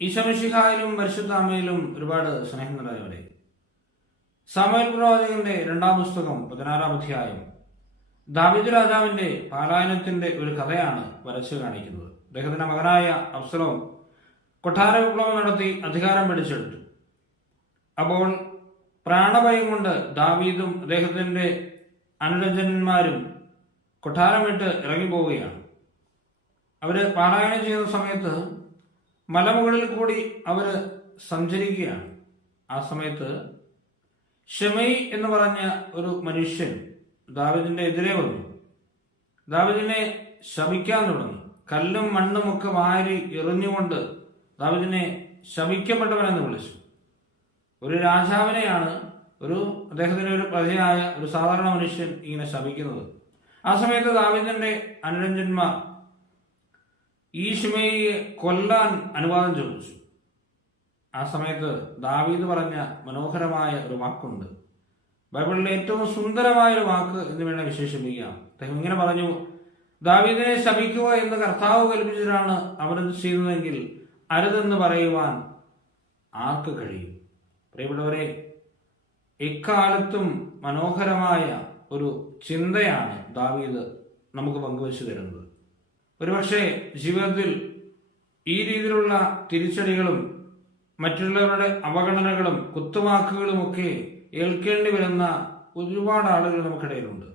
ഈശമിഷിഹായിലും പരിശുദ്ധ അമ്മയിലും ഒരുപാട് സ്നേഹം നിറയവരെ സാമുവേൽ പ്രവാചകന്റെ രണ്ടാം പുസ്തകം പതിനാറാം അധ്യായം. ദാവിദ് രാജാവിന്റെ പാലായനത്തിന്റെ ഒരു കഥയാണ് വരച്ചു കാണിക്കുന്നത്. അദ്ദേഹത്തിന്റെ മകനായ അബ്സലോം കൊട്ടാര വിപ്ലവം നടത്തി അധികാരം പിടിച്ചെടുത്തു. അപ്പോൾ പ്രാണഭയം കൊണ്ട് ദാവീദും അദ്ദേഹത്തിന്റെ അനുരഞ്ജന്മാരും കൊട്ടാരം വിട്ട് ഇറങ്ങിപ്പോവുകയാണ്. അവർ പാരായണം ചെയ്യുന്ന സമയത്ത് മലമുകളിൽ കൂടി അവർ സഞ്ചരിക്കുകയാണ്. ആ സമയത്ത് ഷെമൈ എന്ന് പറഞ്ഞ ഒരു മനുഷ്യൻ ദാവിദിന്റെ എതിരെ വന്നു. ദാവിദിനെ ശമിക്കാൻ തുടങ്ങി. കല്ലും മണ്ണും ഒക്കെ വാരി എറിഞ്ഞുകൊണ്ട് ദാവിദിനെ ശമിക്കപ്പെട്ടവനെന്ന് വിളിച്ചു. ഒരു രാജാവിനെയാണ് ഒരു അദ്ദേഹത്തിന്റെ ഒരു പ്രജയായ ഒരു സാധാരണ മനുഷ്യൻ ഇങ്ങനെ ശമിക്കുന്നത് ആ സമയത്ത് ദാവിദിന്റെ അനുരഞ്ജന്മാർ ഈ ഷിമയെ കൊല്ലാൻ അനുവാദം ചോദിച്ചു. ആ സമയത്ത് ദാവീദ് പറഞ്ഞ മനോഹരമായ ഒരു വാക്കുണ്ട്. ബൈബിളിലെ ഏറ്റവും സുന്ദരമായ ഒരു വാക്ക് എന്ന് വേണം വിശേഷിപ്പിക്കാം അദ്ദേഹം ഇങ്ങനെ പറഞ്ഞു ദാവീദിനെ ശപിക്കുക എന്ന് കർത്താവ് കൽപ്പിച്ചിട്ടാണ് അവരത് ചെയ്യുന്നതെങ്കിൽ അരുതെന്ന് പറയുവാൻ ആർക്ക് കഴിയും? പ്രിയപ്പെട്ടവരെ എക്കാലത്തും മനോഹരമായ ഒരു ചിന്തയാണ് ദാവീദ് നമുക്ക് പങ്കുവച്ചു തരുന്നത്. ഒരുപക്ഷെ ജീവിതത്തിൽ ഈ രീതിയിലുള്ള തിരിച്ചടികളും മറ്റുള്ളവരുടെ അവഗണനകളും കുത്തുവാക്കുകളും ഒക്കെ ഏൽക്കേണ്ടി വരുന്ന ഒരുപാട് ആളുകൾ നമുക്കിടയിലുണ്ട്.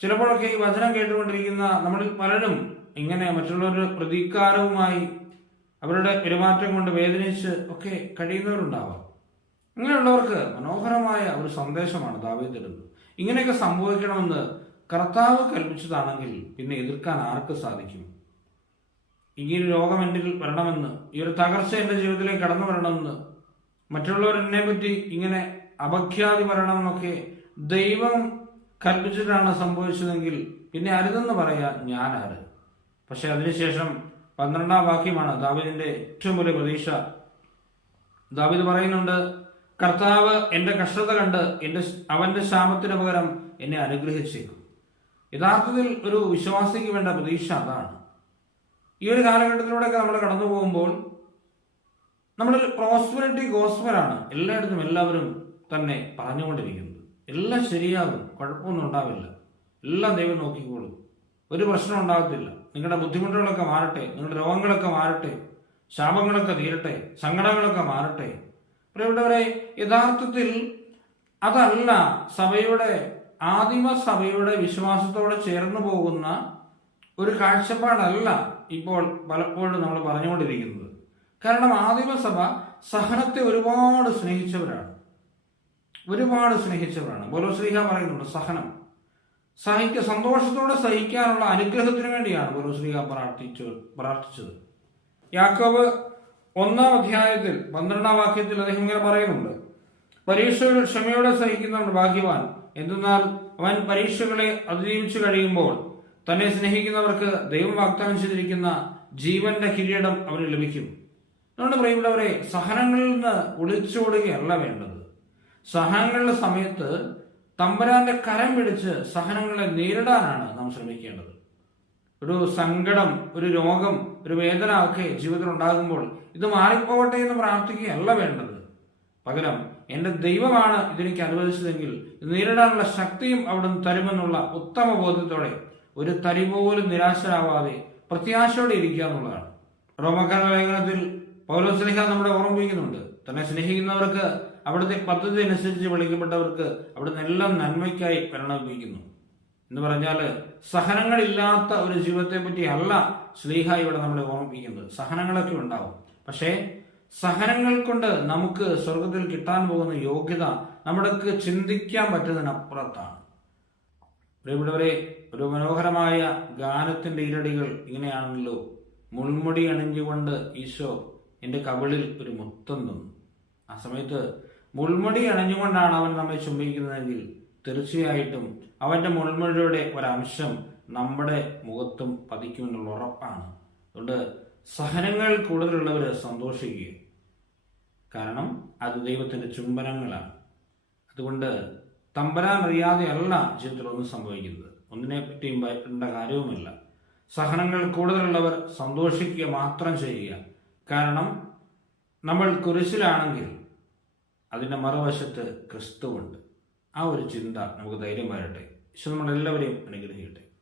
ചിലപ്പോഴൊക്കെ ഈ വചനം കേട്ടുകൊണ്ടിരിക്കുന്ന നമ്മളിൽ പലരും ഇങ്ങനെ മറ്റുള്ളവരുടെ പ്രതികാരവുമായി അവരുടെ പെരുമാറ്റം കൊണ്ട് വേദനിച്ച് ഒക്കെ കഴിയുന്നവരുണ്ടാവാം. ഇങ്ങനെയുള്ളവർക്ക് മനോഹരമായ ഒരു സന്ദേശമാണ് ദാവീദ് ഇടുന്നത് ഇങ്ങനെയൊക്കെ സംഭവിക്കണമെന്ന് കർത്താവ് കൽപ്പിച്ചതാണെങ്കിൽ പിന്നെ എതിർക്കാൻ ആർക്ക് സാധിക്കും? ഒരു രോഗം എന്റെ വരണമെന്ന് ഈ ഒരു തകർച്ച എന്റെ ജീവിതത്തിലേക്ക് കടന്നു വരണമെന്ന് മറ്റുള്ളവർ എന്നെ പറ്റി ഇങ്ങനെ അപഖ്യാതി വരണമെന്നൊക്കെ ദൈവം കൽപ്പിച്ചിട്ടാണ് സംഭവിച്ചതെങ്കിൽ പിന്നെ അരുതെന്ന് പറയാൻ ഞാൻ ആര് പക്ഷെ അതിനുശേഷം പന്ത്രണ്ടാം വാക്യമാണ് ദാവിദിന്റെ ഏറ്റവും വലിയ പ്രതീക്ഷ. ദാവിദ് പറയുന്നുണ്ട് കർത്താവ് എന്റെ കഷ്ടത കണ്ട് എന്റെ അവന്റെ ശാപത്തിന് പകരം എന്നെ അനുഗ്രഹിച്ചേക്കും. യഥാർത്ഥത്തിൽ ഒരു വിശ്വാസിക്ക് വേണ്ട പ്രതീക്ഷ അതാണ്. ഈ ഒരു കാലഘട്ടത്തിലൂടെയൊക്കെ നമ്മൾ കടന്നു പോകുമ്പോൾ നമ്മളൊരു പ്രോസ്പെരിറ്റി ഗോസ്പലാണ് എല്ലായിടത്തും എല്ലാവരും തന്നെ പറഞ്ഞുകൊണ്ടിരിക്കുന്നത്. എല്ലാം ശരിയാകും കുഴപ്പമൊന്നും ഉണ്ടാവില്ല. എല്ലാം ദൈവം നോക്കിക്കോളും. ഒരു പ്രശ്നം ഉണ്ടാകത്തില്ല. നിങ്ങളുടെ ബുദ്ധിമുട്ടുകളൊക്കെ മാറട്ടെ നിങ്ങളുടെ രോഗങ്ങളൊക്കെ മാറട്ടെ ശാപങ്ങളൊക്കെ തീരട്ടെ സങ്കടങ്ങളൊക്കെ മാറട്ടെ. പ്രിയപ്പെട്ടവരെ യഥാർത്ഥത്തിൽ അതല്ല സഭയുടെ ആദിമ സഭയുടെ വിശ്വാസത്തോടെ ചേർന്ന് പോകുന്ന ഒരു കാഴ്ചപ്പാടല്ല ഇപ്പോൾ പലപ്പോഴും നമ്മൾ പറഞ്ഞുകൊണ്ടിരിക്കുന്നത്. കാരണം ആദിമസഭ സഹനത്തെ ഒരുപാട് സ്നേഹിച്ചവരാണ്. ഒരുപാട് സ്നേഹിച്ചവരാണ്. ബോലോ ശ്രീഹ പറയുന്നുണ്ട് സഹനം. സഹിക്ക സന്തോഷത്തോടെ സഹിക്കാനുള്ള അനുഗ്രഹത്തിന് വേണ്ടിയാണ് ബോലോ ശ്രീഹ പ്രാർത്ഥിച്ചു പ്രാർത്ഥിച്ചത്. യാക്കോബ് ഒന്നാം അധ്യായത്തിൽ പന്ത്രണ്ടാം വാക്യത്തിൽ അദ്ദേഹം ഇങ്ങനെ പറയുന്നുണ്ട്. പരീക്ഷയുടെ ക്ഷമയോടെ സഹിക്കുന്നവൻ ഭാഗ്യവാൻ. എന്തെന്നാൽ അവൻ പരീക്ഷകളെ അതിജീവിച്ചു കഴിയുമ്പോൾ തന്നെ സ്നേഹിക്കുന്നവർക്ക് ദൈവം വാഗ്ദാനം ചെയ്തിരിക്കുന്ന ജീവന്റെ കിരീടം അവന് ലഭിക്കും. അതുകൊണ്ട് പ്രിയമുള്ളവരെ സഹനങ്ങളിൽ നിന്ന് ഒളിച്ചോടുകയല്ല വേണ്ടത്. സഹനങ്ങളുടെ സമയത്ത് തമ്പരാന്റെ കരം പിടിച്ച് സഹനങ്ങളെ നേരിടാനാണ് നാം ശ്രമിക്കേണ്ടത്. ഒരു സങ്കടം ഒരു രോഗം ഒരു വേദന ഒക്കെ ജീവിതത്തിൽ ഉണ്ടാകുമ്പോൾ ഇത് മാറിപ്പോകട്ടെ എന്ന് പ്രാർത്ഥിക്കുകയല്ല വേണ്ടത്. പകരം എന്റെ ദൈവമാണ് ഇതെനിക്ക് അനുവദിച്ചതെങ്കിൽ നേരിടാനുള്ള ശക്തിയും അവിടുന്ന് തരുമെന്നുള്ള ഉത്തമ ബോധ്യത്തോടെ ഒരു തരി പോലും നിരാശരാവാതെ പ്രത്യാശയോടെ ഇരിക്കുക എന്നുള്ളതാണ്. റോമക്കാരുടെ ലേഖനത്തിൽ പൗലോസ്ലിഹ നമ്മളെ ഓർമ്മിപ്പിക്കുന്നുണ്ട് തന്നെ സ്നേഹിക്കുന്നവർക്ക് അവിടുത്തെ പദ്ധതി അനുസരിച്ച് വിളിക്കപ്പെട്ടവർക്ക് അവിടുന്ന് എല്ലാം നന്മയ്ക്കായി പരിണമിപ്പിക്കുന്നു എന്ന് പറഞ്ഞാൽ സഹനങ്ങളില്ലാത്ത ഒരു ജീവിതത്തെ പറ്റി അല്ല സ്ലീഹ ഇവിടെ നമ്മളെ ഓർമ്മിപ്പിക്കുന്നത് സഹനങ്ങളൊക്കെ ഉണ്ടാവും. പക്ഷേ സഹനങ്ങൾ കൊണ്ട് നമുക്ക് സ്വർഗത്തിൽ കിട്ടാൻ പോകുന്ന യോഗ്യത നമ്മൾക്ക് ചിന്തിക്കാൻ പറ്റുന്നതിനപ്പുറത്താണ്. പ്രിയപ്പെട്ടവരെ ഒരു മനോഹരമായ ഗാനത്തിന്റെ ഇരടികൾ ഇങ്ങനെയാണല്ലോ. മുൾമുടി അണിഞ്ഞുകൊണ്ട് ഈശോ എന്റെ കവിളിൽ ഒരു മുത്തം തന്നു. ആ സമയത്ത് മുൾമുടി അണിഞ്ഞുകൊണ്ടാണ് അവൻ നമ്മെ ചുംബിക്കുന്നതെങ്കിൽ തീർച്ചയായിട്ടും അവന്റെ മുൾമുടിയുടെ ഒരംശം നമ്മുടെ മുഖത്തും പതിക്കുമെന്നുള്ള ഉറപ്പാണ്. അതുകൊണ്ട് സഹനങ്ങൾ കൂടുതലുള്ളവർ സന്തോഷിക്കുക. കാരണം അത് ദൈവത്തിന്റെ ചുംബനങ്ങളാണ്. അതുകൊണ്ട് തമ്പരാൻ അറിയാതെയല്ല ജീവിതത്തിൽ ഒന്നും സംഭവിക്കുന്നത്. ഒന്നിനെ പറ്റിയും ഭയപ്പെടേണ്ട കാര്യവുമില്ല. സഹനങ്ങൾ കൂടുതലുള്ളവർ സന്തോഷിക്കുക മാത്രം ചെയ്യുക. കാരണം നമ്മൾ കുരിശിലാണെങ്കിൽ അതിന്റെ മറുവശത്ത് ക്രിസ്തുവുണ്ട്. ആ ഒരു ചിന്ത നമുക്ക് ധൈര്യം വരട്ടെ. ഈശോ നമ്മളെല്ലാവരെയും അനുഗ്രഹിക്കട്ടെ.